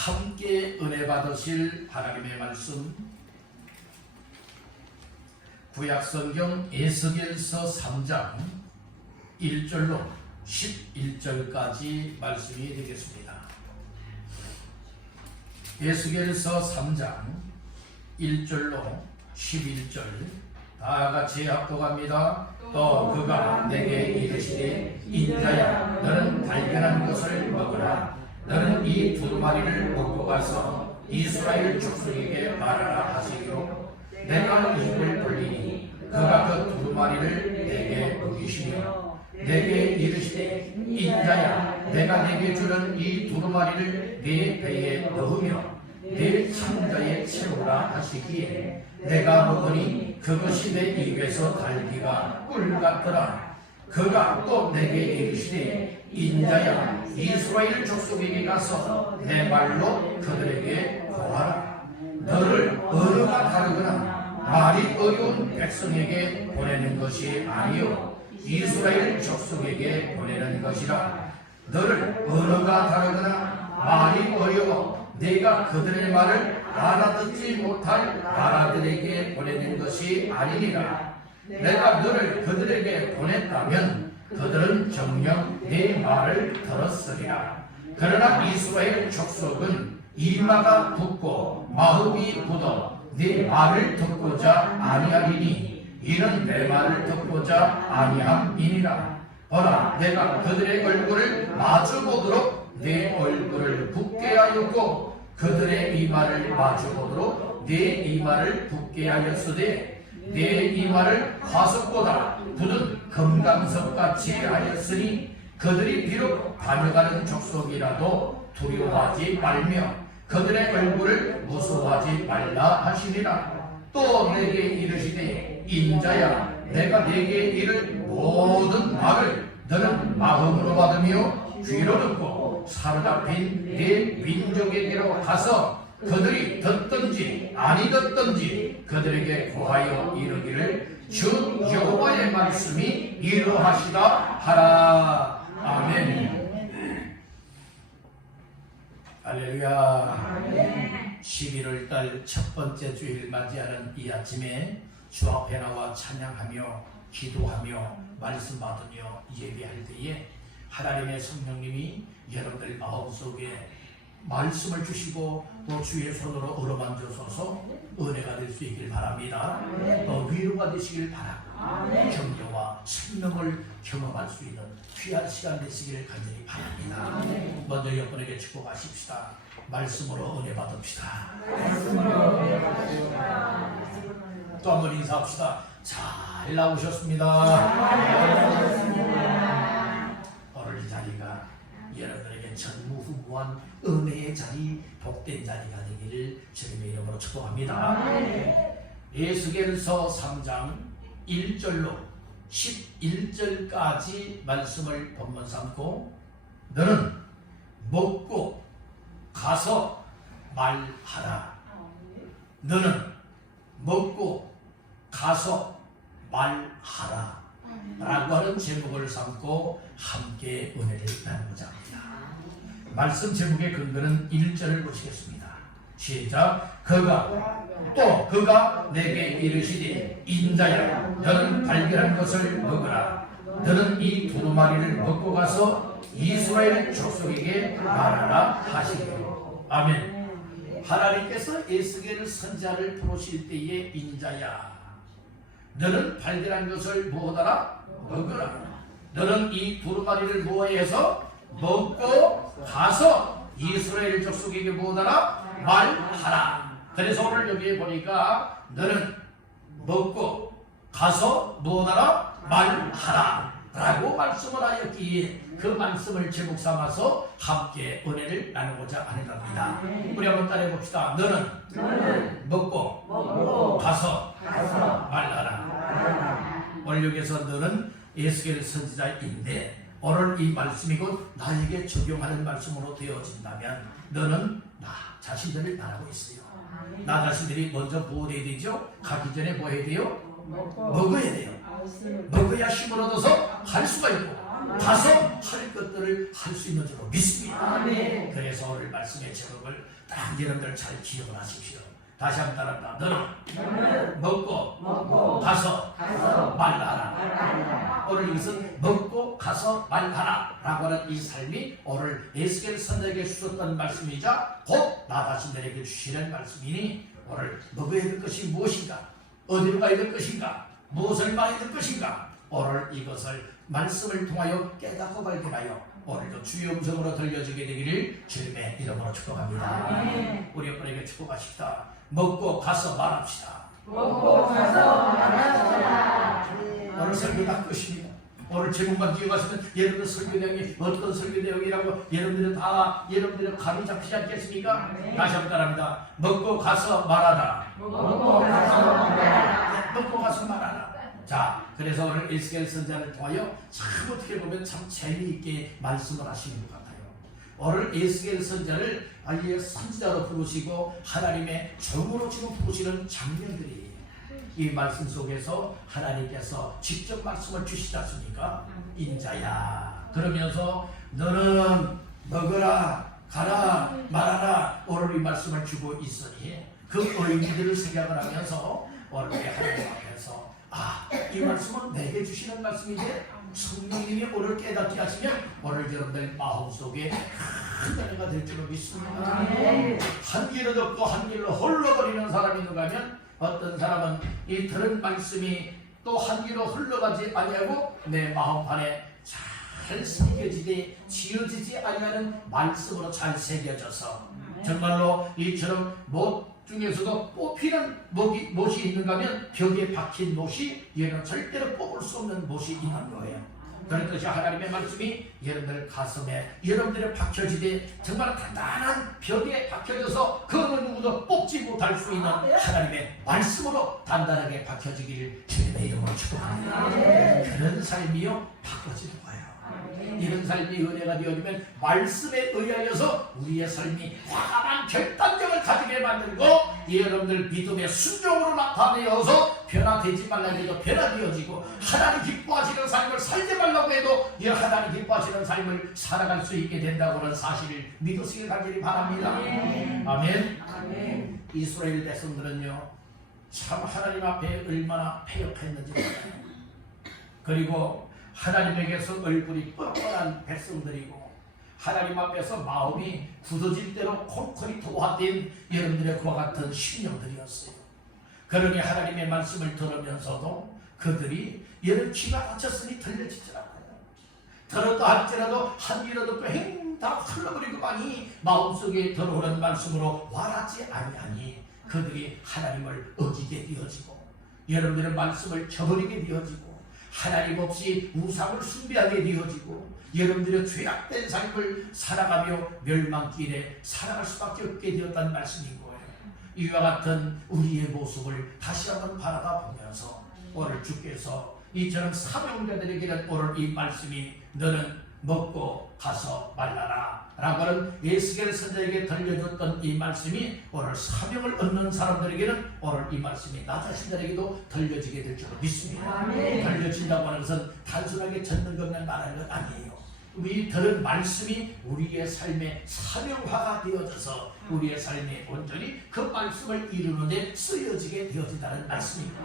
함께 은혜 받으실 하나님의 말씀, 구약성경 에스겔서 3장 1절로 11절까지 말씀이 되겠습니다. 에스겔서 3장 1절로 11절 다 같이 합독합니다. 또 그가 내게 이르시되 인자야 너는 발견한 것을 먹으라. 너는 이 두루마리를 먹고 가서 이스라엘 족속에게 말하라 하시기로 내가 입을 벌리니 그가 그 두루마리를 내게 먹이시며 내게 이르시되 인자야 내가 내게 주는 이 두루마리를 네 배에 넣으며 내 창자에 채우라 하시기에 내가 먹으니 그것이 내 입에서 달기가 꿀 같더라. 그가 또 내게 이르시되 인자야 이스라엘 족속에게 가서 내 말로 그들에게 고하라. 너를 언어가 다르거나 말이 어려운 백성에게 보내는 것이 아니요 이스라엘 족속에게 보내는 것이라. 너를 언어가 다르거나 말이 어려워 내가 그들의 말을 알아듣지 못할 나라들에게 보내는 것이 아니니라. 내가 너를 그들에게 보냈다면 그들은 정녕 내 말을 들었으리라. 그러나 이스라엘 족속은 이마가 붓고 마음이 굳어 네 말을 듣고자 아니하리니 이는 내 말을 듣고자 아니함이니라. 보라 내가 그들의 얼굴을 마주보도록 내 얼굴을 붓게 하였고 그들의 이마를 마주보도록 내 이마를 붓게 하였으되 내 이마를 화석보다 굳은 금강석같이 하였으니 그들이 비록 다녀가는 족속이라도 두려워하지 말며 그들의 얼굴을 무서워하지 말라 하시니라. 또 내게 이르시되 인자야 내가 내게 이를 모든 말을 너는 마음으로 받으며 귀로 듣고 사로잡힌 내 민족에게로 가서 그들이 듣든지 아니 듣든지 그들에게 고하여 이르기를 주 여호와의 말씀이 이러하시다 하라. 아멘. 할렐루야. 11월달 첫 번째 주일 맞이하는 이 아침에 주 앞에 나와 찬양하며 기도하며 말씀 받으며 예배할 때에 하나님의 성령님이 여러분들 마음속에 말씀을 주시고 또 주의 손으로 어루만져서서 은혜가 될 수 있길 바랍니다. 또 위로가 되시길 바라고 격려와 생명을 경험할 수 있는 귀한 시간 되시기를 간절히 바랍니다. 먼저 여러분에게 축복하십시다. 말씀으로 은혜 받읍시다. 또 한번 인사합시다. 잘 나오셨습니다. 오늘 이 자리가 여러분에게 전무후무한 은혜의 자리, 복된 자리가 되기를 주님의 이름으로 축복합니다. 에스겔서 3장 1절로 11절까지 말씀을 본문 삼고 너는 먹고 가서 말하라. 너는 먹고 가서 말하라 라고 하는 제목을 삼고 함께 은혜를 나누고자 합니다. 말씀 제목의 근거는 1절을 보시겠습니다. 시작. 그가 내게 이르시되 인자야 너는 발견한 것을 먹으라. 너는 이 두루마리를 먹고 가서 이스라엘 족속에게 말하라 하시기로. 아멘. 하나님께서 에스겔 선지자를 부르실 때에 인자야 너는 발견한 것을 무엇하라? 먹으라. 너는 이 두루마리를 무엇해서 먹고 가서 이스라엘 족속에게 무엇하라? 말하라. 그래서 오늘 여기에 보니까 너는 먹고 가서 무엇하라? 말하라 라고 말씀을 하였기에 그 말씀을 제목 삼아서 함께 은혜를 나누고자 하는 겁니다. 우리 한번 따라해 봅시다. 너는 먹고 가서 말하라. 오늘 여기서 너는 에스겔 선지자인데 오늘 이 말씀이 곧 나에게 적용하는 말씀으로 되어진다면 너는 나 자신들을 말하고 있어요. 나 자신들이 먼저 뭐 해야 되죠? 가기 전에 뭐 해야 돼요? 먹어야 돼요. 먹어야 힘을 얻어서 갈 수가 있고 가서 할 것들을 할 수 있는 줄로 믿습니다. 아멘. 그래서 오늘 말씀의 제목을 딱 여러분들 잘 기억을 하십시오. 다시 한번 따라합니다. 너는 먹고 가서 말하라. 오늘 이것은 먹고 가서 말하라 라고 하는 이 삶이 오늘 에스겔 선지자에게 주셨던 말씀이자 곧 나 자신들에게 주시는 말씀이니 오늘 먹어야 될 것이 무엇인가, 어디로 가야 될 것인가, 무엇을 말해야 될 것인가, 오늘 이것을 말씀을 통하여 깨닫고 발견하여 오늘도 주의 음성으로 들려주게 되기를 주님의 이름으로 축복합니다. 우리 여러분에게 축복하십시다. 먹고 가서 말합시다. 오늘 설교가 끝입니다. 오늘 제목만 기억하시면 여러분들 설교 내용이 어떤 설교 내용이라고 여러분들은 다 여러분들은 감이 잡히지 않겠습니까? 다시 한번 따라합니다. 먹고 가서 말하라. 먹고 가서 말하라. 자, 그래서 오늘 에스겔 선지자를 통하여 참 어떻게 보면 참 재미있게 말씀을 하시는 것 같아요. 오늘 에스겔 선지자를 아예 선지자로 부르시고 하나님의 종으로 지금 부르시는 장면들이 이 말씀 속에서 하나님께서 직접 말씀을 주시지 않습니까? 인자야 그러면서 너는 먹어라 가라 말하라 오늘 이 말씀을 주고 있으니 그 의미들을 생각을 하면서 오늘 하나님 앞에서 이 말씀은 내게 주시는 말씀인데 성령님이 오늘 깨닫게 하시면 오늘 여러분들 마음속에 큰 은혜가 될 줄로 믿습니다. 한 길을 듣고 한 길로 흘러버리는 사람이 있는가 하면 어떤 사람은 이 들은 말씀이 또 한 길로 흘러가지 아니하고 내 마음판에 잘 새겨지되 지어지지 아니하는 말씀으로 잘 새겨져서 정말로 이처럼 못 중에서도 뽑히는 못이 있는가 하면 벽에 박힌 못이 얘는 절대로 뽑을 수 없는 못이 있는 거예요. 그런 것이 하나님의 말씀이 여러분들 가슴에 여러분들의 박혀지되 정말 단단한 벽에 박혀져서 그 어느 누구도 뽑지 못할 수 있는 하나님의 말씀으로 단단하게 박혀지기를 주님의 이름으로 축복합니다. 그런 삶이요 바꿔지는 거예요. 이런 삶이 은혜가 되어지면 말씀에 의하여서 우리의 삶이 과감한 결단력을 가지게 만들고 여러분들 믿음의 순종으로 나타내어서 변화되지 말라고 해도 변화되어지고 하나님 기뻐하시는 삶을 살지 말라고 해도 하나님 기뻐하시는 삶을 살아갈 수 있게 된다고 하는 사실을 믿으시길 가기를 바랍니다. 아멘. 이스라엘 백성들은요 참 하나님 앞에 얼마나 패역했는지 몰라요. 그리고 하나님에게서 얼굴이 뻔뻔한 백성들이고 하나님 앞에서 마음이 굳어질 대로 콘크리트 화된 여러분들의 그와 같은 심령들이었어요. 그러니 하나님의 말씀을 들으면서도 그들이 여러분 귀가 닫혔으니 들려지지 않아요. 들었다 할지라도 한 귀라도 다 흘러버리고만이 마음속에 들어오는 말씀으로 와닿지 아니하니 그들이 하나님을 어기게 되어지고 여러분들의 말씀을 저버리게 되어지고 하나님 없이 우상을 숭배하게 되어지고 여러분들의 죄악된 삶을 살아가며 멸망길에 살아갈 수밖에 없게 되었다는 말씀인 거예요. 이와 같은 우리의 모습을 다시 한번 바라봐 보면서 오늘 주께서 이처럼 사명자들에게는 오늘 이 말씀이 너는 먹고 가서 말라라 라고 하는 에스겔 선지자에게 들려줬던 이 말씀이 오늘 사명을 얻는 사람들에게는 오늘 이 말씀이 나 자신들에게도 들려지게 될 줄 믿습니다. 들려진다고 하는 것은 단순하게 듣는 것만 말하는 것 아니에요. 우리 들은 말씀이 우리의 삶의 사명화가 되어져서 우리의 삶에 온전히 그 말씀을 이루는데 쓰여지게 되어진다는 말씀입니다.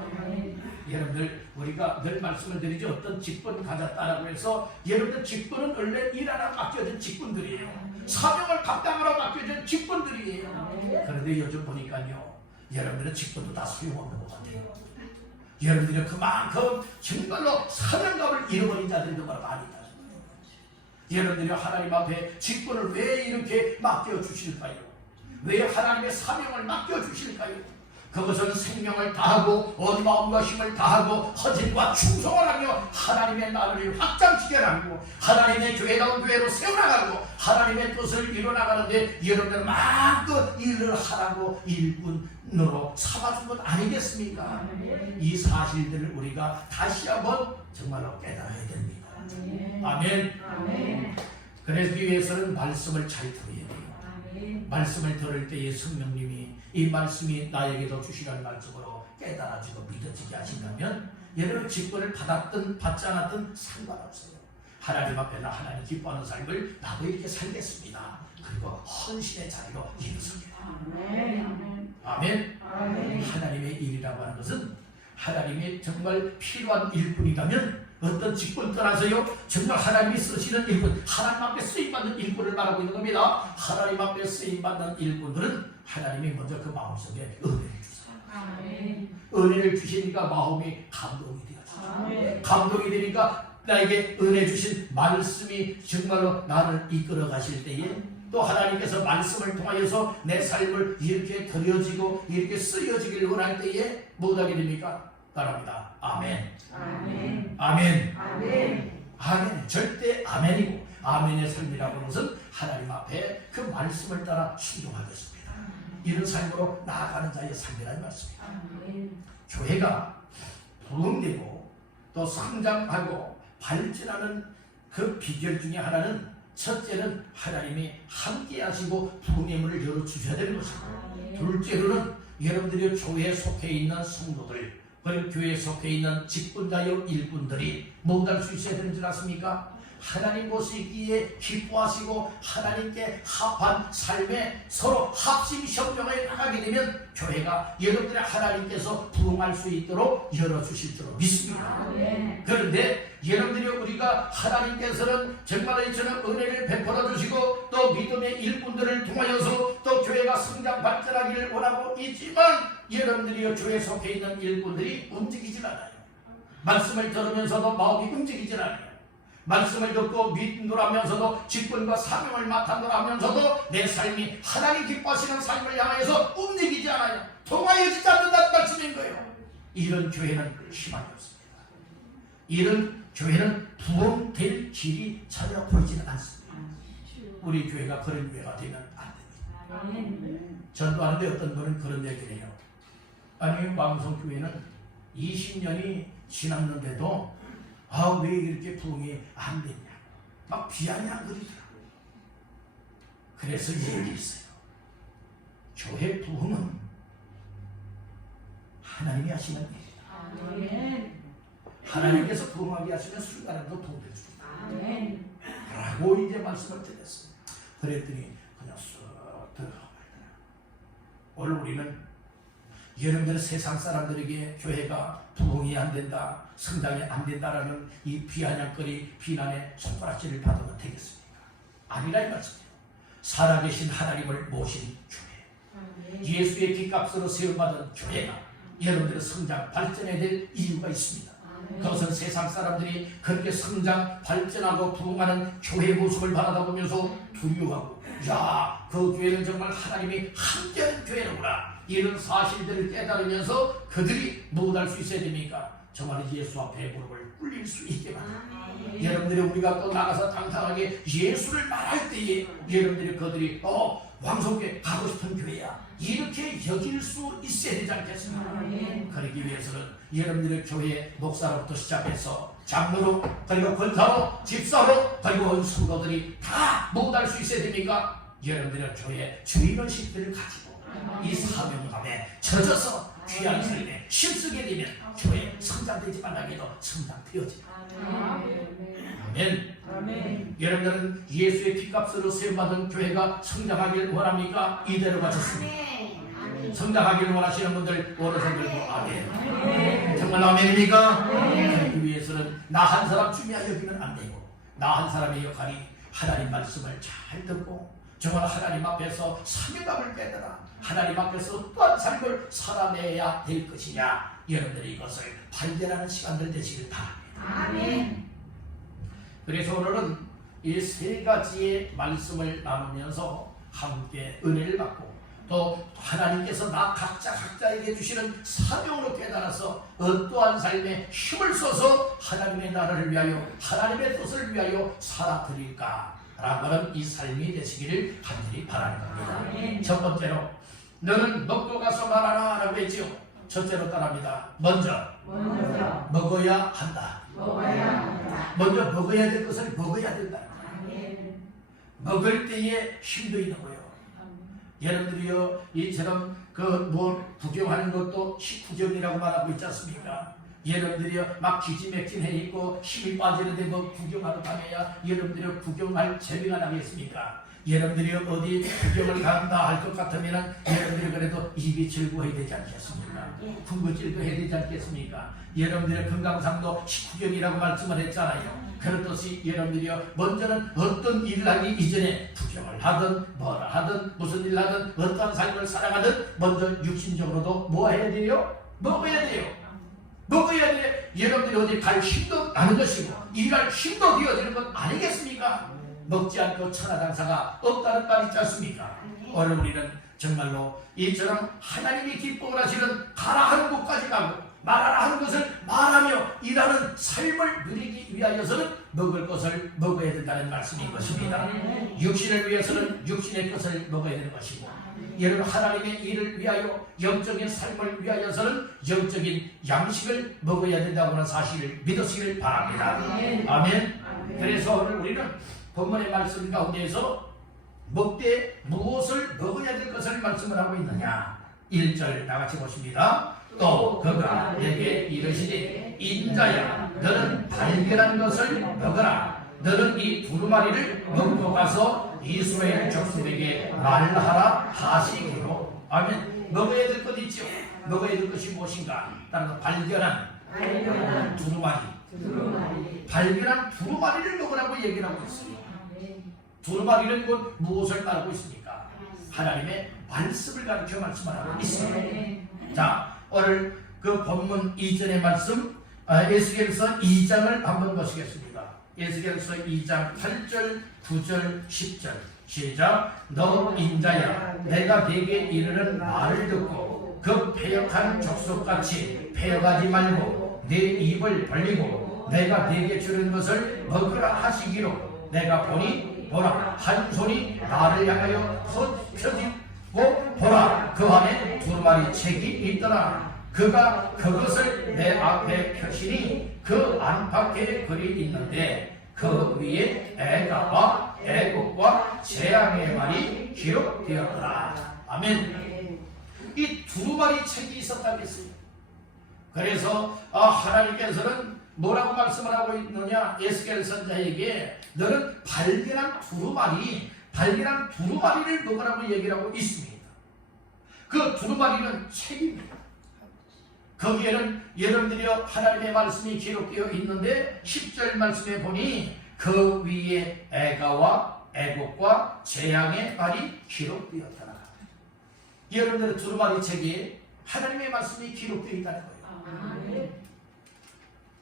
여러분들 우리가 늘 말씀을 드리죠. 어떤 직분 가졌다라고 해서 여러분들 직분은 원래 일하러 맡겨진 직분들이에요. 사명을 감당하러 맡겨진 직분들이에요. 그런데 요즘 보니까요 여러분들의 직분도 다 소용없는 것 같아요. 여러분들이 그만큼 정말로 사명감을 잃어버린 자들이 정말 많이 있다. 여러분들이 하나님 앞에 직분을 왜 이렇게 맡겨주실까요? 왜 하나님의 사명을 맡겨주실까요? 그것은 생명을 다하고 온 마음과 힘을 다하고 헌신과 충성을 하며 하나님의 나라를 확장시켜 나가고 하나님의 교회다운 교회로 세워나가고 하나님의 뜻을 이뤄나가는데 여러분들 마음껏 일을 하라고 일꾼으로 삼아준 것 아니겠습니까? 이 사실들을 우리가 다시 한번 정말로 깨달아야 됩니다. 아멘. 그래서 위해서는 말씀을 잘 들어야 돼요. 말씀을 들을 때의 성령님이 이 말씀이 나에게도 주시라는 말씀으로 깨달아지고 믿어지게 하신다면 여러분 직분을 받았든 받지 않았든 상관없어요. 하나님 앞에나 하나님 기뻐하는 삶을 나도 이렇게 살겠습니다. 그리고 헌신의 자리로 일어섭니다. 아멘. 하나님의 일이라고 하는 것은 하나님이 정말 필요한 일꾼이라면 어떤 직분 떠나서요, 정말 하나님이 쓰시는 일꾼, 하나님 앞에 쓰임받는 일꾼을 말하고 있는 겁니다. 하나님 앞에 쓰임받는 일꾼들은 하나님이 먼저 그 마음속에 은혜를 주세요. 은혜를 주시니까 마음이 감동이 되어져요. 감동이 되니까 나에게 은혜 주신 말씀이 정말로 나를 이끌어 가실 때에 또 하나님께서 말씀을 통하여서 내 삶을 이렇게 드려지고 이렇게 쓰여지길 원할 때에 뭐하게 됩니까? 따라합니다. 아멘. 아멘. 아멘. 아멘. 아멘. 절대 아멘이고, 아멘의 삶이라고 하는 것은 하나님 앞에 그 말씀을 따라 순종하겠습니다. 이런 삶으로 나아가는 자의 삶이라는 말씀입니다. 교회가 부흥되고 또 성장하고 발전하는 그 비결 중에 하나는, 첫째는 하나님이 함께 하시고 부흥의 문을 열어주셔야 되는 것입니다. 둘째로는 여러분들이 교회에 속해 있는 성도들, 그리고 교회에 속해 있는 직분자여 일꾼들이 뭐할 수 있어야 되는 줄 아십니까? 하나님 보시기에 기뻐하시고 하나님께 합한 삶에 서로 합심 협력에 나가게 되면 교회가 여러분들의 하나님께서 부흥할 수 있도록 열어주실 줄 믿습니다. 그런데 여러분들이 우리가 하나님께서는 정말 이처럼 은혜를 베풀어 주시고 또 믿음의 일꾼들을 통하여서 또 교회가 성장 발전하기를 원하고 있지만 여러분들이 교회에 속해 있는 일꾼들이 움직이질 않아요. 말씀을 들으면서도 마음이 움직이질 않아요. 말씀을 듣고 믿노라면서도 직분과 사명을 맡아노라면서도 내 삶이 하나님 기뻐하시는 삶을 향해서 움직이지 않아요. 통하여지지 않는다는 말씀인 거예요. 이런 교회는 희망이 없습니다. 이런 교회는 부흥될 길이 전혀 보이지는 않습니다. 우리 교회가 그런 교회가 되면 안 됩니다. 전도하는데 어떤 분은 그런 얘기를 해요. 아니, 왕성교회는 20년이 지났는데도 왜 이렇게 부흥이 안 되냐, 막 비아냥거리더라고요. 그래서 얘기했어요. 교회 부흥은 하나님이 하시는 일이다. 하나님께서 부흥하게 하시면 순간에도 도움을 줍니다. 라고 이제 말씀을 드렸어요. 그랬더니 그냥 쑥 들어가고 말더라. 오늘 우리는 여러분들 세상 사람들에게 교회가 부흥이 안 된다, 성장이 안 된다라는 이 비아냥거리 비난의 손가락질을 받으면 되겠습니까? 아니라 이 말씀이에요. 살아계신 하나님을 모신 교회, 예수의 피값으로 세움받은 교회가 여러분들의 성장 발전해야 될 이유가 있습니다. 그것은 세상 사람들이 그렇게 성장 발전하고 부흥하는 교회의 모습을 바라다보면서 두려워하고, 야, 그 교회는 정말 하나님이 함께하는 교회로구나, 이런 사실들을 깨달으면서 그들이 무엇할 수 있어야 됩니까? 정말 예수 앞에 무릎을 꿇릴 수 있게 만듭니다. 여러분들이 우리가 또 나가서 당당하게 예수를 말할 때에 여러분들이 그들이 왕성교회 가고 싶은 교회야, 이렇게 여길 수 있어야 되지 않겠습니까? 그러기 위해서는 여러분들의 교회 목사로부터 시작해서 장로로, 그리고 권사로, 집사로, 그리고 성도들이 다 무엇할 수 있어야 됩니까? 여러분들의 교회 주임의식들을 가지고 이 사명감에 젖어서 귀한 삶에 힘쓰게 되면 교회 성장되지 말라게도 성장되어집니다. 아멘. 아멘. 여러분들은 예수의 피값으로 세움받은 교회가 성장하길 원합니까? 이대로 가셨습니다. 성장하기를 원하시는 분들 오른손 들고 아멘. 아멘. 정말 아멘입니까? 그러기 위해서는 나 한 사람 중요한 여기면 안 되고, 나 한 사람의 역할이 하나님 말씀을 잘 듣고 정말 하나님 앞에서 사명감을 깨달아 하나님 앞에서 어떠한 삶을 살아내야 될 것이냐, 여러분들이 이것을 발견하는 시간들 되시길 바랍니다. 아멘. 그래서 오늘은 이 세 가지의 말씀을 나누면서 함께 은혜를 받고 또 하나님께서 나 각자에게 주시는 사명으로 깨달아서 어떠한 삶에 힘을 써서 하나님의 나라를 위하여 하나님의 뜻을 위하여 살아드릴까 라고 하는 이 삶이 되시기를 간절히 바라는 겁니다. 첫 번째로 너는 먹고 가서 말하라 라고 했지요. 첫째로 따라합니다. 먼저 먹어야 한다. 먼저 먹어야 될 것을 먹어야 된다. 먹을 때에 힘도 있는 거예요. 여러분들이요, 이처럼 구경하는 것도 식후경이라고 말하고 있지 않습니까? 여러분들이 막 기지맥진해 있고 힘이 빠지는데 뭐 구경하러 다녀야 여러분들이 구경할 재미가 나겠습니까? 여러분들이 어디 구경을 간다 할 것 같으면 여러분들이 그래도 입이 즐거워야 되지 않겠습니까? 군것질도 해야 되지 않겠습니까? 여러분들의 건강상도 식후경이라고 말씀을 했잖아요. 그렇듯이 여러분들이 먼저는 어떤 일을 하기 이전에 구경을 하든 뭐라 하든 무슨 일을 하든 어떤 삶을 살아가든 먼저 육신적으로도 뭐 해야 돼요? 먹어야 돼요. 먹어야 돼. 여러분들이 어디 갈 힘도 나는 것이고 일할 힘도 되어지는 것 아니겠습니까? 먹지 않고 천하장사가 없다는 말 있지 않습니까? 오늘 우리는 정말로 이처럼 하나님이 기뻐 하시는 가라 하는 곳까지 가고 말하라 하는 것을 말하며 일하는 삶을 누리기 위하여서는 먹을 것을 먹어야 된다는 말씀인 것입니다. 육신을 위해서는 육신의 것을 먹어야 되는 것이고 여러분 하나님의 일을 위하여 영적인 삶을 위하여서는 영적인 양식을 먹어야 된다고 하는 사실을 믿으시길 바랍니다. 아멘. 그래서 오늘 우리는 본문의 말씀 가운데에서 먹되 무엇을 먹어야 될 것을 말씀을 하고 있느냐. 1절 나같이 보십니다. 또 그가 내게 이르시되 인자야 너는 발견한 것을 먹어라. 너는 이 두루마리를 먹고 가서 이스라엘 족속에게 말하라 하시기로. 아멘. 먹어야 될 것 있죠. 먹어야 될 것이 무엇인가? 따라서 발견한 두루마리. 발견한 두루마리를 먹으라고 얘기를 하고 있습니다. 두루마리는 곧 무엇을 말하고 있습니까? 하나님의 말씀을 가르쳐 말씀하고 있습니다. 자, 오늘 그 본문 이전의 말씀 에스겔서 2장을 한번 보시겠습니다. 에스겔서 2장 8절, 9절, 10절 시작. 너 인자야 내가 네게 이르는 말을 듣고 그 패역한 족속같이 패역하지 말고 네 입을 벌리고 내가 네게 주는 것을 먹으라 하시기로. 내가 보니 보라 한 손이 나를 향하여 펴지고 보라 그 안에 두루마리 책이 있더라. 그가 그것을 내 앞에 펴시니 그 안팎에 글이 있는데 그 위에 애가와 애국과 재앙의 말이 기록되었더라. 아멘. 이 두루마리 책이 있었다겠습니다. 그래서 하나님께서는 뭐라고 말씀을 하고 있느냐. 에스겔 선자에게 너는 발견한 두루마리를 먹으라고 얘기를 하고 있습니다. 그 두루마리는 책입니다. 거기에는 여러분들이 하나님의 말씀이 기록되어 있는데 10절 말씀에 보니 그 위에 애가와 애곡과 재앙의 말이 기록되었더라. 여러분들의 두루마리 책에 하나님의 말씀이 기록되어 있다는 거예요.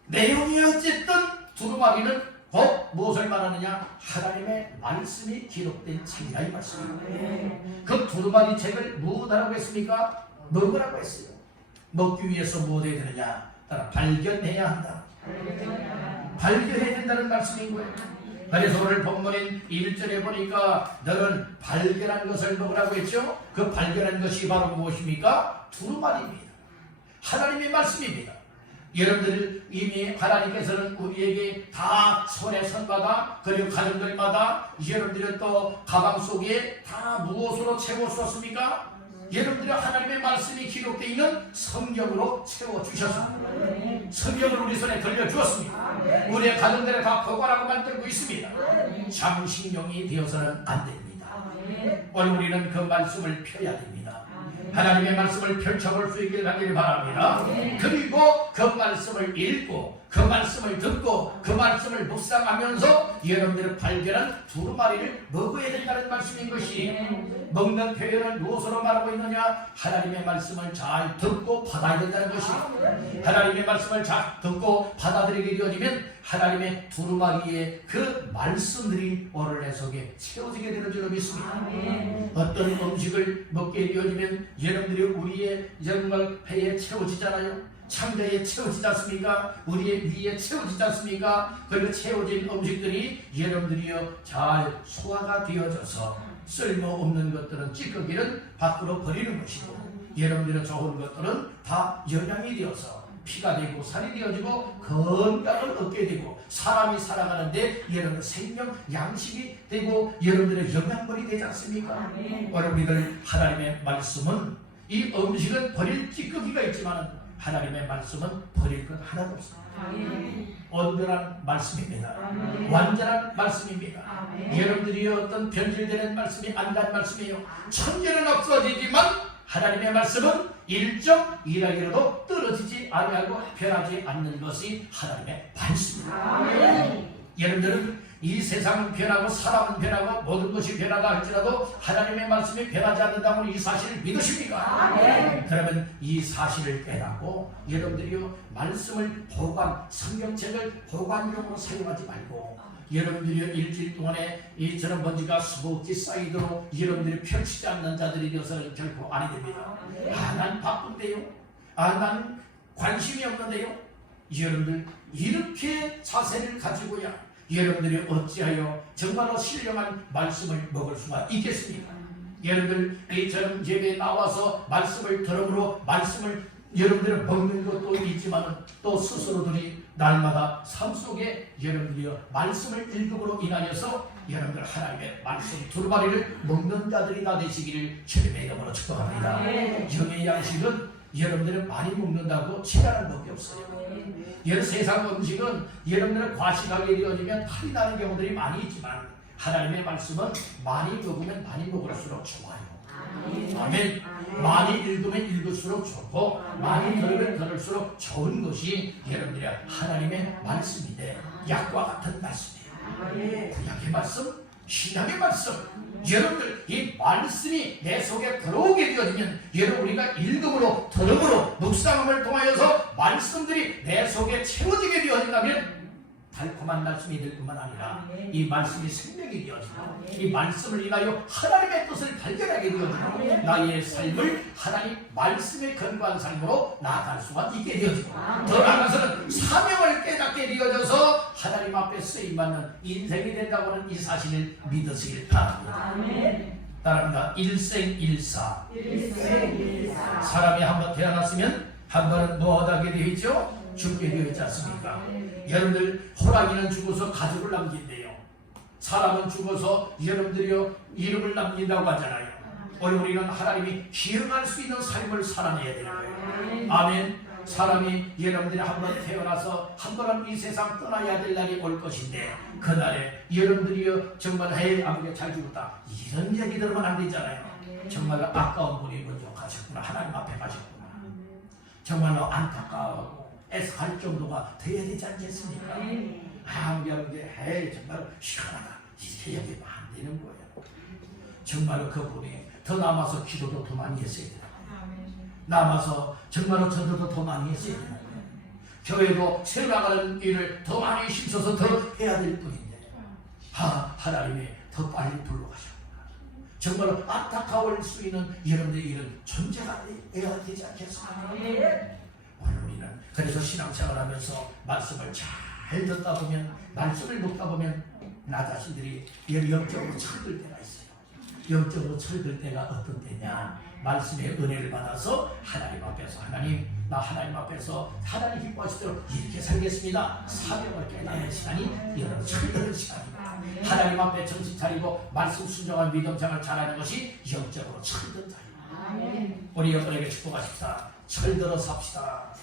내용이 어쨌든 두루마리는 곧 무엇을 말하느냐? 하나님의 말씀이 기록된 책이라 이 말씀입니다. 그 두루마리 책을 무엇하라고 했습니까? 먹으라고 했어요. 먹기 위해서 무엇 해야 되느냐? 따라 발견해야 한다. 발견해야 된다는 말씀인 거예요. 그래서 오늘 본문인 1절에 보니까 너는 발견한 것을 먹으라고 했죠? 그 발견한 것이 바로 무엇입니까? 두루마리입니다. 하나님의 말씀입니다. 여러분들 이미 하나님께서는 우리에게 다 손에 선마다 그리고 가정들마다 여러분들은 또 가방 속에 다 무엇으로 채워주었습니까? 여러분들이 하나님의 말씀이 기록되어 있는 성경으로 채워주셨습니다. 성경을 우리 손에 돌려주었습니다. 우리의 가정들에 다 보관하고 만들고 있습니다. 장식용이 되어서는 안 됩니다. 오늘 우리는 그 말씀을 펴야 됩니다. 하나님의 말씀을 펼쳐볼 수 있기를 간절히 바랍니다. 그리고 그 말씀을 읽고 그 말씀을 듣고 그 말씀을 묵상하면서 여러분들이 발견한 두루마리를 먹어야 된다는 말씀인 것이, 먹는 표현을 무엇으로 말하고 있느냐? 하나님의 말씀을 잘 듣고 받아야 된다는 것이, 하나님의 말씀을 잘 듣고 받아들이게 되어지면 하나님의 두루마리의 그 말씀들이 오늘 내 속에 채워지게 되는 줄로 믿습니다. 어떤 음식을 먹게 되어지면 여러분들이 우리의 정말 배에 채워지잖아요. 창자에 채워지지 않습니까? 우리의 위에 채워지지 않습니까? 그리고 채워진 음식들이 여러분들이요 잘 소화가 되어져서 쓸모없는 것들은 찌꺼기는 밖으로 버리는 것이고, 여러분들의 좋은 것들은 다 영양이 되어서 피가 되고 살이 되어지고 건강을 얻게 되고 사람이 살아가는데 여러분 생명 양식이 되고 여러분들의 영양분이 되지 않습니까? 여러분들 하나님의 말씀은 이 음식은 버릴 찌꺼기가 있지만 하나님의 말씀은 버릴 것 하나도 없습니다. 온전한 말씀입니다. 아멘. 완전한 말씀입니다. 아멘. 여러분들이 어떤 변질되는 말씀이 아니란 말씀이에요. 천재는 없어지지만 하나님의 말씀은 일정 일하기라도 떨어지지 아니하고 변하지 않는 것이 하나님의 말씀입니다. 아멘. 여러분들은 이 세상은 변하고 사람은 변하고 모든 것이 변하다 할지라도 하나님의 말씀이 변하지 않는다고 이 사실을 믿으십니까? 아멘. 그러면 이 사실을 깨닫고 여러분들이 말씀을 보관, 성경책을 보관용으로 사용하지 말고 여러분들이 일주일 동안에 이처럼 먼지가 수북히 쌓이도록 여러분들이 펼치지 않는 자들이 되어서는 결코 아니 됩니다. 난 바쁜데요. 난 관심이 없는데요. 여러분들 이렇게 자세를 가지고야 여러분들이 어찌하여 정말로 신령한 말씀을 먹을 수가 있겠습니까? 여러분들 이처럼 예배에 나와서 말씀을 들음으로 말씀을 여러분들이 먹는 것도 있지만 또 스스로들이 날마다 삶 속에 여러분들이 말씀을 읽음으로 인하여서 여러분들 하나님의 말씀 두루마리를 먹는 자들이 다 되시기를 주님의 이름으로 축복합니다. 영의 양식은 여러분들은 많이 먹는다고 치료하는 법이 없어요. 여러 세상 음식은 여러분들은 과식하게 되어지면 탈이 나는 경우들이 많이 있지만 하나님의 말씀은 많이 먹으면 많이 먹을수록 좋아요. 아멘. 많이 읽으면 읽을수록 좋고 많이 들으면 들을수록 좋은 것이 여러분들이 하나님의 말씀인데 약과 같은 말씀이에요. 구약의 말씀, 신약의 말씀. 여러분들 이 말씀이 내 속에 들어오게 되어지면 여러분 우리가 읽음으로 들음으로 묵상함을 통하여서 말씀들이 내 속에 채워지게 되어진다면 달콤한 말씀이 될 뿐만 아니라 이 말씀이 생명이 되어지고 이 말씀을 인하여 하나님의 뜻을 발견하게 되어지고 나의 삶을 하나님 말씀의 근거한 삶으로 나아갈 수가 있게 되어지고 더 나아가서는 사명을 깨닫게 되어져서 하나님 앞에 쓰임받는 인생이 된다고 하는 이 사실을 믿으시길 바랍니다. 따라합니다. 일생일사. 사람이 한번 태어났으면 한 번은 뭐하게 되어 있죠? 죽게 되어 있지 않습니까? 여러분들 호랑이는 죽어서 가족을 남긴대요. 사람은 죽어서 여러분들이요 이름을 남긴다고 하잖아요. 오늘 우리는 하나님이 기억할 수 있는 삶을 살아내야 되는 거예요. 아멘. 사람이 여러분들이 한번 태어나서 한 번은 이 세상 떠나야 될 날이 올 것인데 그날에 여러분들이요 정말 아버지가 잘 죽었다 이런 얘기 들으면 안 되잖아요. 정말로 아까운 분이 먼저 가셨구나. 하나님 앞에 가셨구나. 정말로 안타까워하고 애석할 정도가 돼야 되지 않겠습니까? 여러분들 정말 시원하다 이렇게 얘기하면 안 되는 거예요. 정말로 그분이 더 남아서 기도도 더 많이 했어야 돼요. 남아서 정말로 전도도 더 많이 했어야 돼요. 교회도 세워나가는 일을 더 많이 힘써서 더 해야 될 뿐인데 하나님이 더 빨리 불러가셨구나. 정말로 안타까울 수 있는 여러분들의 이런 존재가 되어야 되지 않겠습니까? 오늘 우리는 그래서 신앙생활 하면서 말씀을 잘 듣다 보면 말씀을 듣다 보면 나 자신들이 영적으로 철들 때가 있어요. 영적으로 철들 때가 어떤 때냐? 말씀의 은혜를 받아서 하나님 앞에서 나 하나님 앞에서 하나님 기뻐하시도록 이렇게 살겠습니다. 사명을 깨닫는 시간이 여러분 철드는 시간입니다. 하나님 앞에 정신 차리고 말씀 순종한 믿음생활 잘하는 것이 영적으로 철든 자입니다. 우리 여러분에게 축복하십시다. 철들어 삽시다.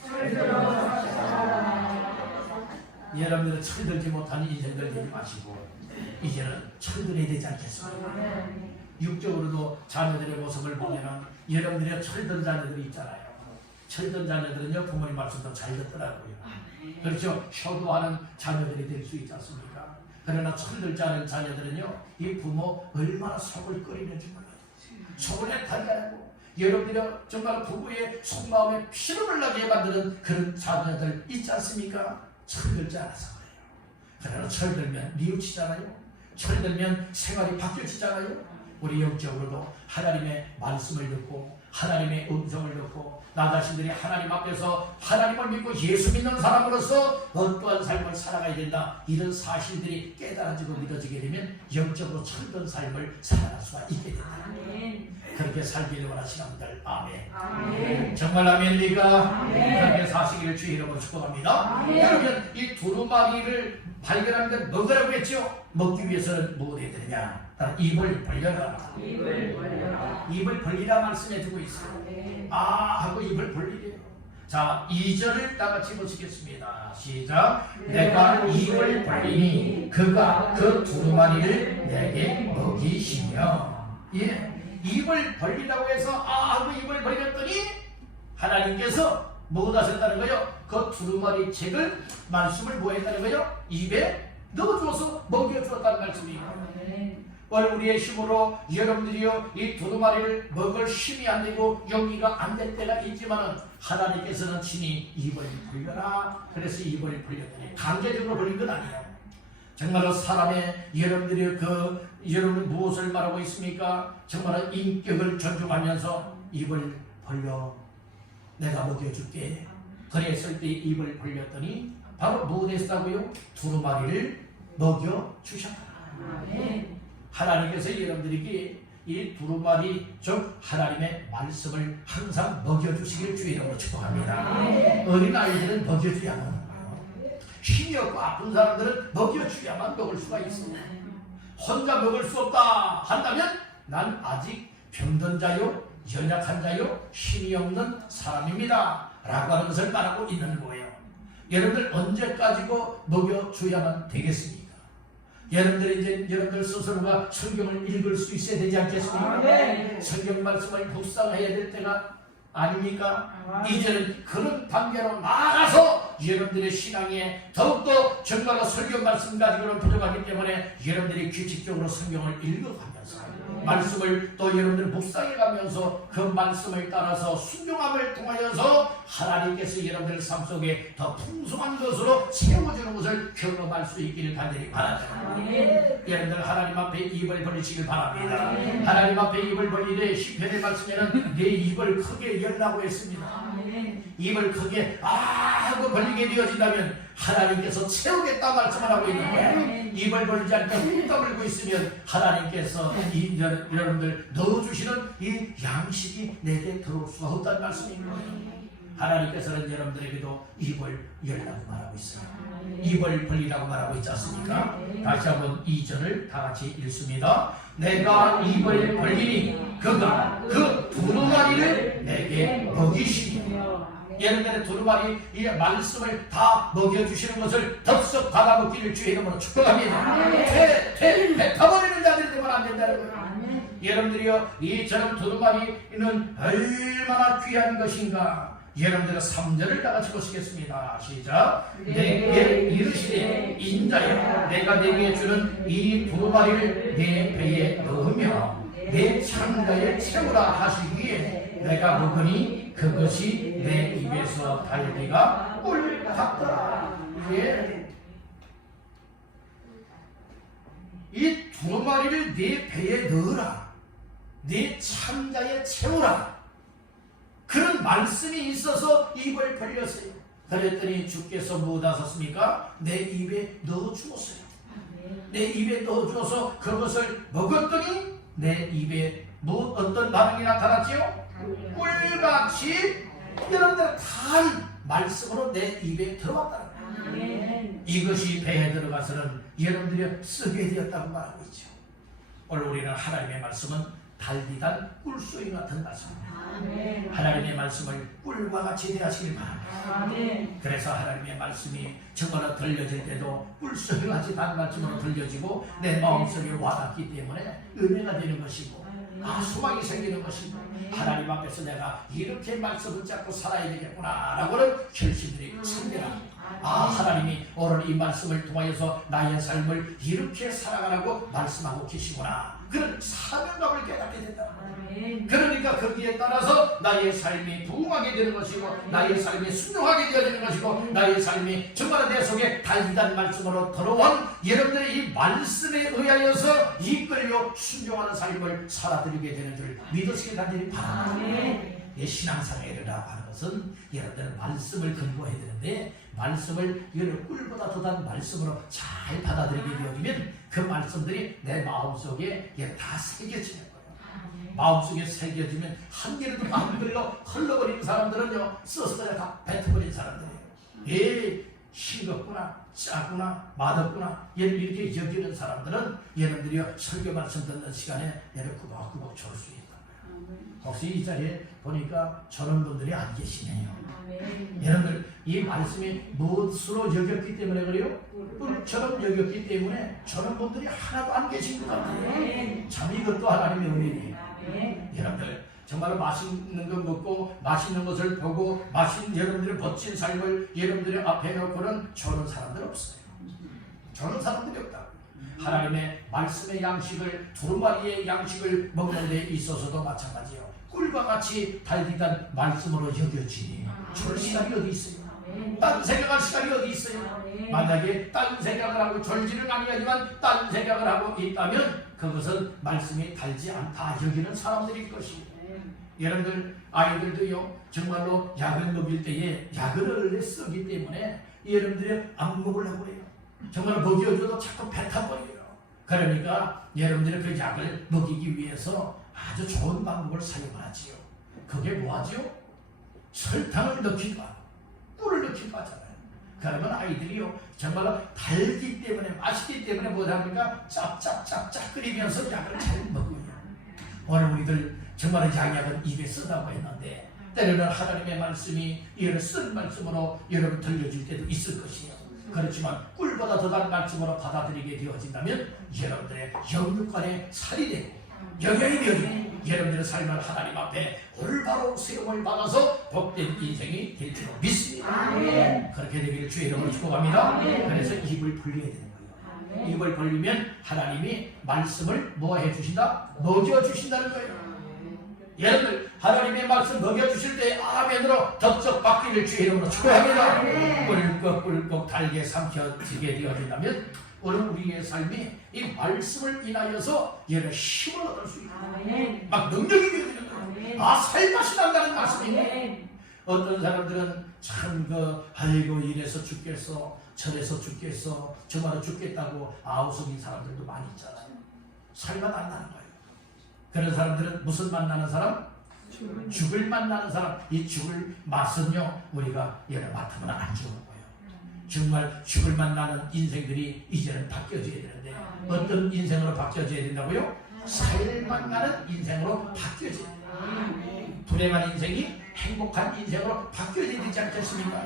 여러분들은 철들지 못하는 인생들 되지 마시고 이제는 철들어야 되지 않겠습니까? 육적으로도 자녀들의 모습을 보면은 여러분들의 철든 자녀들이 있잖아요. 철든 자녀들은요 부모님 말씀도 잘 듣더라고요. 그렇죠. 효도하는 자녀들이 될 수 있지 않습니까? 그러나 철들지 않은 자녀들은요 이 부모 얼마나 속을 끓이는지 몰라요. 속을 애타게 하고 여러분들이 정말 부부의 속마음에 피로를 나게 만드는 그런 자녀들 있지 않습니까? 철들지 않아서 그래요. 그러나 철들면 뉘우치잖아요. 철들면 생활이 바뀌어지잖아요. 우리 영적으로도 하나님의 말씀을 듣고 하나님의 음성을 듣고 나 자신들이 하나님 앞에서 하나님을 믿고 예수 믿는 사람으로서 어떠한 삶을 살아가야 된다. 이런 사실들이 깨달아지고 믿어지게 되면 영적으로 철든 삶을 살아갈 수가 있게 된다. 그렇게 살기를 원하시는 분들 아멘. 정말 아멘입니까? 그렇게 사시기를 주의 이름으로 축복합니다. 그러면 이 두루마리를 발견하는데 먹으라고 했죠? 먹기 위해서는 무엇을 해야 되느냐? 입을 벌려라. 입을 벌리라 말씀해 주고 있어요. 하고 입을 벌리래요. 자, 2절을 다 같이 보시겠습니다. 시작. 내가 입을 벌리니 그가 그 두루마리를 내게 먹이시며. 예, 입을 벌리라고 해서 하고 입을 벌렸더니 하나님께서 뭐가 하셨다는 거예요? 그 두루마리 책을 말씀을 뭐 했다는 거예요? 입에 넣어줘서 먹여주었다는 말씀이에요. 오늘 우리의 힘으로 여러분들이요 이 두루마리를 먹을 힘이 안 되고 용기가 안 될 때가 있지만은 하나님께서는 친히 입을 벌려라. 그래서 입을 벌렸더니 강제적으로 벌린 건 아니에요. 정말로 사람의 여러분들이 여러분 무엇을 말하고 있습니까? 정말로 인격을 존중하면서 입을 벌려 내가 먹여줄게. 그랬을 때 입을 벌렸더니 바로 무엇 했다고요? 두루마리를 먹여주셨다. 하나님께서 여러분들에게 이 두루마리 즉 하나님의 말씀을 항상 먹여주시기를 주의 이름으로 축복합니다. 어린아이들은 먹여줘야만 하는 거예요. 힘이 없고 아픈 사람들은 먹여줘야만 먹을 수가 있습니다. 혼자 먹을 수 없다 한다면 난 아직 병든 자요 연약한 자요 힘이 없는 사람입니다 라고 하는 것을 말하고 있는 거예요. 여러분들 언제까지고 먹여줘야만 되겠습니까? 여러분들 스스로가 성경을 읽을 수 있어야 되지 않겠습니까? 성경 말씀을 묵상해야 될 때가 아닙니까? 이제는 그런 단계로 나아가서 여러분들의 신앙에 더욱더 정말로 성경 말씀 가지고는 부족하기 때문에 여러분들이 규칙적으로 성경을 읽어가면서 말씀을 또 여러분들 묵상해가면서 그 말씀을 따라서 순종함을 통하여서 하나님께서 여러분들 삶 속에 더 풍성한 것으로 채워주는 것을 경험할 수 있기를 간절히 바랍니다. 여러분들 하나님 앞에 입을 벌리시길 바랍니다. 하나님 앞에 입을 벌리되 시편의 말씀에는 내 입을 크게 열라고 했습니다. 입을 크게 하고 벌리게 되어진다면 하나님께서 채우겠다 말씀을 하고 있는 거예요. 입을 벌리지 않고 훅 다물고 있으면 하나님께서 여러분들 넣어주시는 이 양식이 내게 들어올 수가 없다는 말씀인 거예요. 하나님께서는 여러분들에게도 입을 열라고 말하고 있어요. 입을 벌리라고 말하고 있지 않습니까? 다시 한번 2절을 다 같이 읽습니다. 내가 입을 벌리니 그가 그 두루마리를 내게 먹이시며. 여러분들의 두루마리 이 말씀을 다 먹여주시는 것을 덥석 받아먹기를 주의 이름으로 축복합니다. 뱉어버리는 자들이 되면 안 된다는 거예요. 여러분들이요 이처럼 두루마리는 얼마나 귀한 것인가. 여러분들은 3절을 다 같이 보시겠습니다. 시작. 내게 이르시되 인자여 내가 내게 주는 이 두루마리를 내 배에 넣으며 내 창자에 채우라 하시기에 내가 먹으니 그것이 내 입에서 달기가 꿀 같더라. 이 두루마리를 내 배에 넣으라. 내 창자에 채우라. 그런 말씀이 있어서 입을 벌렸어요. 그랬더니 주께서 무엇 하셨습니까? 내 입에 넣어주었어요. 내 입에 넣어줘서 그것을 먹었더니 내 입에 어떤 반응이 나타났지요? 꿀같이 여러분들 단 말씀으로 내 입에 들어왔다는 거예요. 이것이 배에 들어가서는 여러분들이 쓰게 되었다고 말하고 있죠. 오늘 우리는 하나님의 말씀은 달디단 꿀소리 같은 말씀입니다. 하나님의 말씀을 꿀과 같이 대하시길 바랍니다. 그래서 하나님의 말씀이 정말로 들려질 때도 꿀소리 같이 단 말씀으로 들려지고 내 마음속에 와닿기 때문에 은혜가 되는 것이고 소망이 생기는 것이고 하나님 앞에서 내가 이렇게 말씀 붙잡고 살아야 되겠구나 라고는 결심들이 생겨납니다. 하나님이 오늘 이 말씀을 통하여서 나의 삶을 이렇게 살아가라고 말씀하고 계시구나. 그런 사명감을 깨닫게 된다. 그러니까 거기에 따라서 나의 삶이 부흥하게 되는 것이고 나의 삶이 순종하게 되어지는 것이고 나의 삶이 정말 내 속에 달리단 말씀으로 들어온 여러분들의 이 말씀에 의하여서 이끌려 순종하는 삶을 살아드리게 되는 줄 믿으시기 간절히 바랍니다. 신앙생활이라고 하는 것은 여러분들은 말씀을 근거해야 되는데 말씀을 꿀보다 더 단 말씀으로 잘 받아들이게 되어지면 그 말씀들이 내 마음속에 다 새겨지는 거예요. 마음속에 새겨지면 한 개라도 마음들로 흘러버리는 사람들은요 써서 그냥 다 뱉어버린 사람들이에요. 싱겁구나 짜구나 맛없구나 이렇게 여기는 사람들은 여러분들이 설교 말씀 듣는 시간에 얘를 꾸벅꾸벅 졸을 수 있다. 혹시 이 자리에 보니까 저런 분들이 안 계시네요. 여러분들 이 말씀이 무엇으로 여겼기 때문에 그래요? 뿔처럼 여겼기 때문에 저런 분들이 하나도 안 계신 것 같아요. 참 이것도 하나님의 은혜예요. 여러분들 정말 맛있는 거 먹고 맛있는 것을 보고 여러분들의 멋진 삶을 여러분들의 앞에 놓고는 저런 사람들 없어요. 저런 사람들이 없다. 하나님의 말씀의 양식을 두루마리의 양식을 먹는 데 있어서도 마찬가지예요. 꿀과 같이 달디단 말씀으로 여겨지니 저럴 시간이 어디 있어요? 딴 생각할 시간이 어디 있어요? 만약에 딴 생각을 하고 졸지는 아니하지만 딴 생각을 하고 있다면 그것은 말씀이 달지 않다 여기는 사람들일 것이에요. 여러분들 아이들도요 정말로 약을 먹일 때에 약을 쓰기 때문에 여러분들이 안 먹으려고 해요. 정말 먹여줘도 자꾸 뱉어버려요. 그러니까 여러분들이 그 약을 먹이기 위해서 아주 좋은 방법을 사용하지요. 그게 뭐하지요? 설탕을 넣기도 하고 꿀을 넣기도 하잖아요. 그러면 아이들이요 정말 달기 때문에 맛있기 때문에 뭐합니까? 짭짭짭짭 끓이면서 약을 잘 먹어요. 오늘 우리들 정말 양약은 입에 쓰다고 했는데 때로는 하나님의 말씀이 이런 쓴 말씀으로 여러분 들려줄 때도 있을 것이에요. 그렇지만 꿀보다 더 단 말씀으로 받아들이게 되어진다면 여러분들의 영육간에 살이 되고 영향이 되어지고 여러분들의 삶을 하나님 앞에 올바로 수용을 받아서 복된 인생이 될 줄 믿습니다. 그렇게 되기를 주의 이름으로 축복합니다. 그래서 입을 벌려야 되는 거예요. 입을 벌리면 하나님이 말씀을 뭐 해주신다? 먹여주신다는 거예요. 여러분들 하나님의 말씀 먹여주실 때 아멘으로 덕적 받기를 주의 이름으로 축복합니다. 꿀꺽꿀꺽 달게 삼켜지게 되어진다면 오늘 우리의 삶이 이 말씀을 인하여서 얘는 힘을 얻을 수 있고 막 능력이 되어지는 거예요. 아 살맛이 난다는 말씀이에요. 어떤 사람들은 참 아이고 이래서 죽겠어 저래서 죽겠어 저마다 죽겠다고 아우성인 사람들도 많이 있잖아요. 살맛 안 나는 거예요. 그런 사람들은 무슨 맛 나는 사람? 죽을 맛 나는 사람. 이 죽을 맛은요 우리가 얘를 맡으면 안 좋은 거예요. 정말 죽을 맛 나는 인생들이 이제는 바뀌어져야 되는데 어떤 인생으로 바뀌어져야 된다고요? 살맛 나는 인생으로 바뀌어져야 돼요. 불행한 인생이 행복한 인생으로 바뀌어져야 되지 않겠습니까?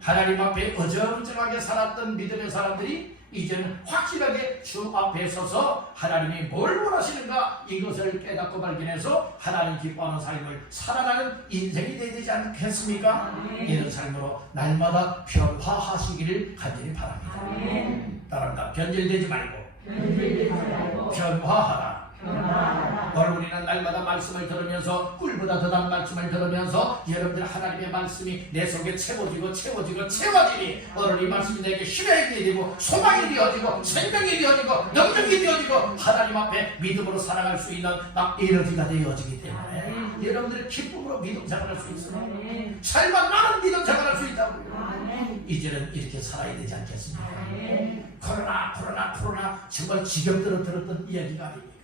하나님 앞에 어정쩡하게 살았던 믿음의 사람들이 이제는 확실하게 주 앞에 서서 하나님이 뭘 원하시는가 이것을 깨닫고 발견해서 하나님 기뻐하는 삶을 살아가는 인생이 되어야 되지 않겠습니까? 이런 삶으로 날마다 변화하시기를 간절히 바랍니다. 따라합니다. 변질되지 말고 변화하라. 오늘 우리는 날마다 말씀을 들으면서 꿀보다 더 단 말씀을 들으면서 여러분들 하나님의 말씀이 내 속에 채워지고 채워지니 오늘 이 말씀이 내게 힘이 되고 소망이 되어지고 생명이 되어지고 능력이 되어지고 하나님 앞에 믿음으로 살아갈 수 있는 딱 에너지가 되어지기 때문에 여러분들이 기쁨으로 믿음 생활할 수 있어요. 살만 나는 믿음 생활할 수 있다고요. 이제는 이렇게 살아야 되지 않겠습니까? 코로나 정말 지겹도록 들었던 이야기가 아닙니까?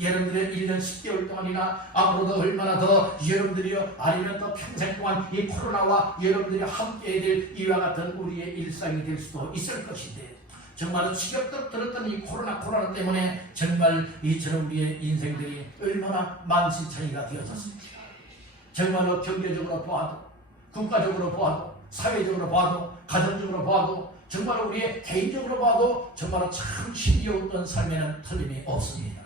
여러분들의 1년 10개월 동안이나 앞으로도 얼마나 더 여러분들이요 아니면 또 평생 동안 이 코로나와 여러분들이 함께 될 이와 같은 우리의 일상이 될 수도 있을 것인데 정말 지겹도록 들었던 이 코로나 때문에 정말 이처럼 우리의 인생들이 얼마나 만신창이가 되어졌습니까? 정말로 경제적으로 보아도 국가적으로 보아도 사회적으로 보아도 가정적으로 보아도 정말 우리의 개인적으로 봐도 정말 참 힘겨웠던 삶에는 틀림이 없습니다.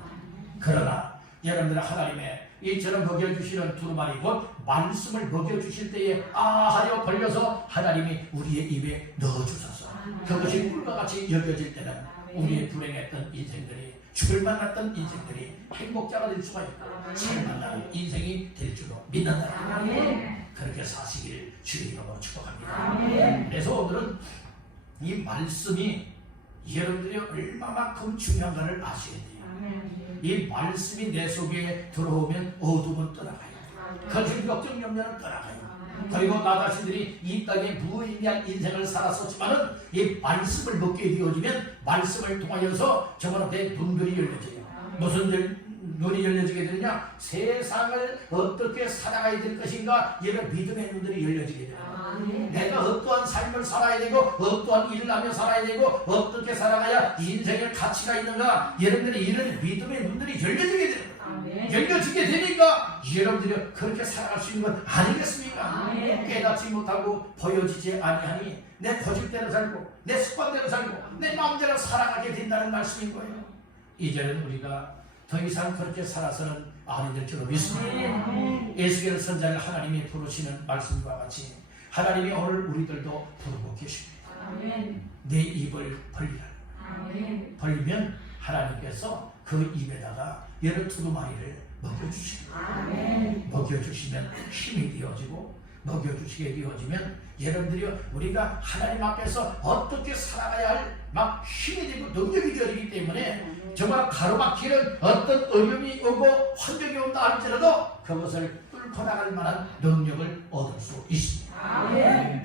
그러나 여러분들 하나님의 이처럼 먹여주시는 두루마리 곧 말씀을 먹여주실 때에 하여 걸려서 하나님이 우리의 입에 넣어주셔서 그것이 꿀과 같이 여겨질 때는 우리의 불행했던 인생들이 죽을 만났던 인생들이 행복자가 될 수가 있고 살만나는 인생이 될 줄로 믿는다. 그렇게 사시기를 주의 이름으로 축복합니다. 그래서 오늘은 이 말씀이 여러분들이 얼마만큼 중요한가를 아셔야 돼요. 이 말씀이 내 속에 들어오면 어둠은 떠나가요. 거짓 걱정 염려는 떠나가요. 그리고 나 자신들이 이 땅에 무의미한 인생을 살았었지만은 이 말씀을 먹게 되어지면 말씀을 통하여서 정말 내 눈들이 열려져요. 무슨 눈이 열려지게 되느냐? 세상을 어떻게 살아가야 될 것인가? 이런 믿음의 눈들이 열려지게 돼요. 내가 어떠한 삶을 살아야 되고 어떠한 일을 하며 살아야 되고 어떻게 살아가야 인생의 가치가 있는가? 여러분들이 이런 믿음의 눈들이 열려지게 돼요. 열려지게 되니까 여러분들이 그렇게 살아갈 수 있는 건 아니겠습니까? 깨닫지 못하고 보여지지 아니하니 내 고집대로 살고 내 습관대로 살고 내 마음대로 살아가게 된다는 말씀인 거예요. 이제는 우리가 더 이상 그렇게 살아서는 아니 될 줄로 믿습니다. 에스겔 선자를 하나님이 부르시는 말씀과 같이 하나님이 오늘 우리들도 부르고 계십니다. 내 입을 벌리라. 벌리면 하나님께서 그 입에다가 여러 두루마리를 먹여주십니다. 먹여주시면 힘이 되어지고 먹여주시게 되어지면 여러분들이 우리가 하나님 앞에서 어떻게 살아가야 할 막 힘이 되고 능력이 되어지기 때문에 정말 가로막히는 어떤 어려움이 오고 환경이 온다 할지라도 그것을 뚫고 나갈 만한 능력을 얻을 수 있습니다.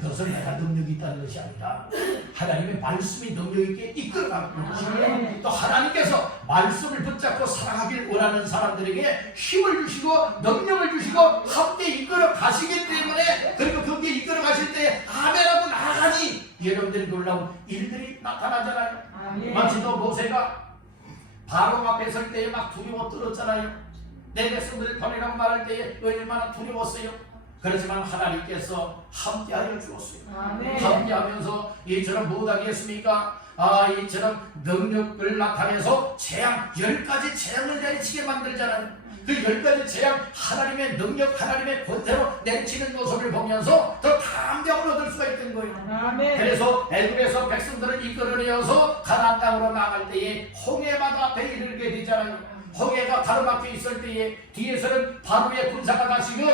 그것은 내가 능력이 있다는 것이 아니라 하나님의 말씀이 능력 있게 이끌어가고 있는 것입니다. 또 하나님께서 말씀을 붙잡고 살아가길 원하는 사람들에게 힘을 주시고 능력을 주시고 함께 이끌어 가시기 때문에 그리고 그렇게 이끌어 가실 때 아멘하고 나아가니 여러분들이 놀라운 일들이 나타나잖아요. 마치 또 모세가 바로 앞에 설 때에 막 두려워 떨었잖아요. 내 백성들을 버리라고 말할 때에 얼마나 두려웠어요. 그렇지만 하나님께서 함께하여 주었어요. 함께하면서 이처럼 못하겠습니까? 이처럼 능력을 나타내서 재앙 10가지 재앙을 내리치게 만들잖아요. 그 10가지 재앙 하나님의 능력 하나님의 권세로 내리치는 모습을 보면서 더 감격을 얻을 수가 있던 거예요. 그래서 애굽에서 백성들을 이끌어내어서 가나안 땅으로 나갈 때에 홍해바다 앞에 이르게 되잖아요. 홍해가 가로막혀 있을 때에 뒤에서는 바로의 군사가 다시금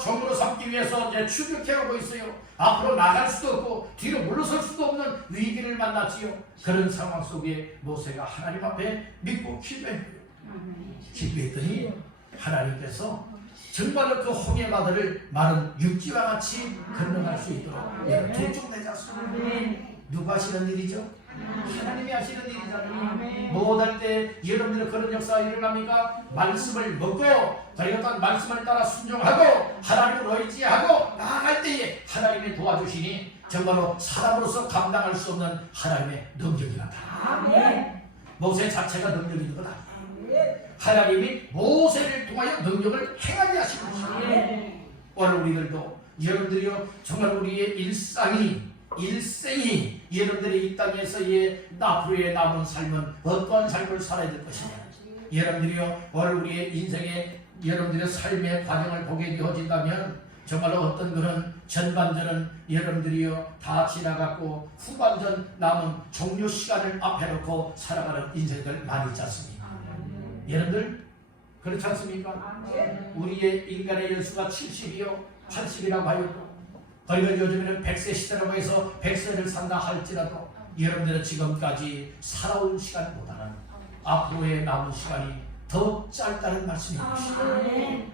종으로 삼기 위해서 이제 추격해오고 있어요. 앞으로 나갈 수도 없고 뒤로 물러설 수도 없는 위기를 만났지요. 그런 상황 속에 모세가 하나님 앞에 믿고 기도했어요. 기도했더니 하나님께서 정말로 그 홍해바다를 마른 육지와 같이 건너갈 수 있도록 두쪽 내셨습니다. 누가 하시는 일이죠? 하나님이 하시는 일이잖아요. 못할 때 여러분들은 그런 역사가 일어납니까? 말씀을 먹고 저희가 말씀을 따라 순종하고 하나님을 의지하고 나아갈 때에 하나님이 도와주시니 정말로 사람으로서 감당할 수 없는 하나님의 능력이 나타납니다. 모세 자체가 능력이 있는 건 아니에요. 하나님이 모세를 통하여 능력을 행하게 하신 것입니다. 오늘 우리들도 여러분들이요 정말 우리의 일생이 여러분들이 이 땅에서의 앞으로의 남은 삶은 어떠한 삶을 살아야 될 것이냐. 여러분들이요 오늘 우리의 인생의 여러분들의 삶의 과정을 보게 되어진다면 정말로 어떤 그런 전반전은 여러분들이요 다 지나갔고 후반전 남은 종료 시간을 앞에 놓고 살아가는 인생들 많이 있지 않습니까? 여러분들 그렇지 않습니까? 우리의 인간의 연수가 70이요 80이라고 하여도 그리고 요즘에는 100세 시대라고 해서 100세를 산다 할지라도 여러분들은 지금까지 살아온 시간보다는 앞으로의 남은 시간이 더 짧다는 말씀인 것입니다.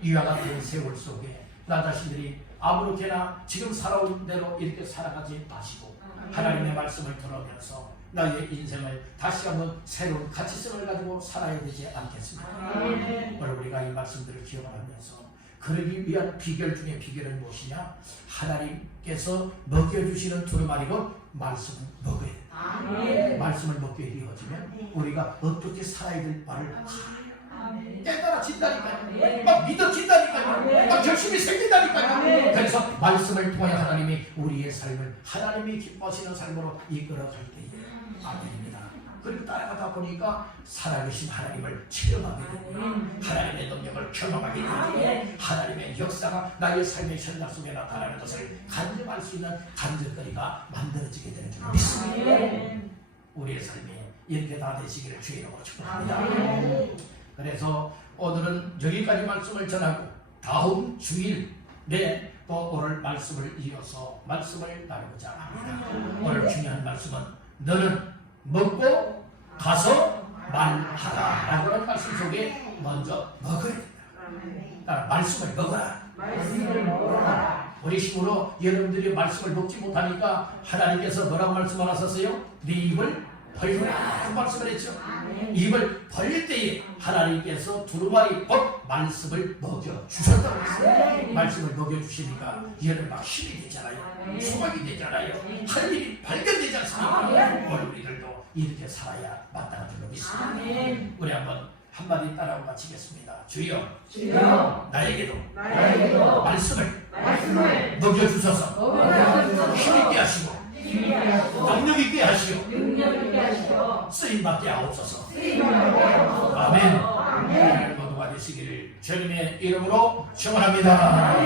이와 같은 세월 속에 나 자신들이 아무렇게나 지금 살아온 대로 이렇게 살아가지 마시고 하나님의 말씀을 들어면서 나의 인생을 다시 한번 새로운 가치성을 가지고 살아야 되지 않겠습니까? 오늘 우리가 이 말씀들을 기억하면서 그러기 위한 비결 중에 비결은 무엇이냐? 하나님께서 먹여주시는 두루마리고 말씀을 먹어야 돼. 말씀을 먹게 되어지면 우리가 어떻게 살아야 될 바를 깨달아진다니까요. 막 믿어진다니까요. 막 결심이 생긴다니까요. 그래서 말씀을 통해 하나님이 우리의 삶을 하나님이 기뻐하시는 삶으로 이끌어갈 때에 아멘입니다. 그리고 따라가다 보니까 살아계신 하나님을 체험하게 되고 하나님의 능력을 경험하게 되고 하나님의 역사가 나의 삶의 현장 속에 나타나는 것을 간증할 수 있는 간증거리가 만들어지게 되는 줄 믿습니다. 우리의 삶이 이렇게 다 되시기를 주의 이름으로 축복합니다. 그래서 오늘은 여기까지 말씀을 전하고 다음 주일에 또 오늘 말씀을 이어서 말씀을 나누고자 합니다. 오늘 중요한 말씀은 너는 먹고 가서 말하라 라고 하는 말씀 속에 먼저 먹어야 된다. 말씀을 먹어라. 우리 힘으로 여러분들이 말씀을 먹지 못하니까 하나님께서 뭐라고 말씀하셨어요? 네 입을 벌리라 그 말씀을 했죠. 입을 벌릴 때에 하나님께서 두루마리 곧 말씀을 먹여주셨다고 했어요. 말씀을 먹여주시니까 얘는 막 힘이 되잖아요. 소망이 되잖아요. 할 일이 발견되지 않습니까? 오늘 우리들도 이렇게 살아야 마땅한 줄로 믿습니다. 우리 한번 한마디 따라하고 마치겠습니다. 주여, 주여 나에게도 나에게도 말씀을 먹여주소서. 힘있게 하시고 능력 있게 하시오. 쓰임받게 하옵소서. 아멘. 모두가 되시기를 주님의 이름으로 축원합니다.